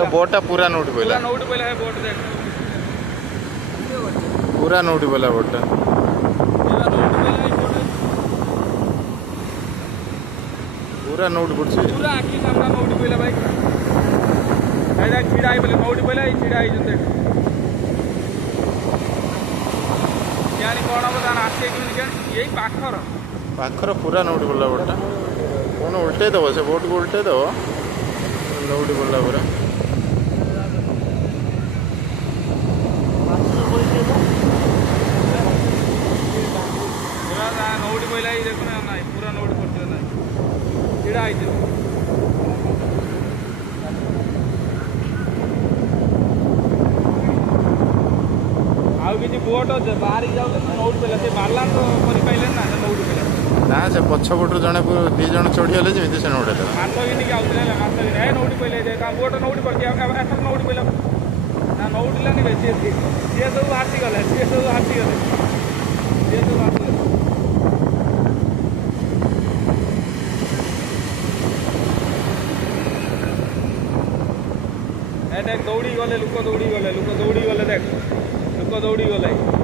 बोटा पूरा नोट बोला नोट पहला है बोट देख पूरा नोट बोला बोटा पूरा नोट पड़छ पूरा आखि सामना नोट पहला भाई एडा छिड़ा आई बोले नोट पहला ई छिड़ा आई जते यानी कोन बता आसे कि यही पाखर पूरा नोट बोला बोटा कौन उल्टे दब से बोट को उल्टे दब नोट बोला पूरा नोट पहला ही देखो ना पूरा नोट पड़छ ना छिड़ा आई किसी बोट बाहर जाऊ नौट पे बारला तो पारे ना नौट पे ना से पछपटू जड़े दी जन चढ़ीगले जमी से नोट मात घिनिक आउे मात घिन नौट पे बोट नौट पड़े नौट पे ना नौट लानी सी सब आसीगले सी सब आसीगले सी सब आसीगले देख दौड़ी गले लोक दौड़ी गले देख लोक दौड़ी गले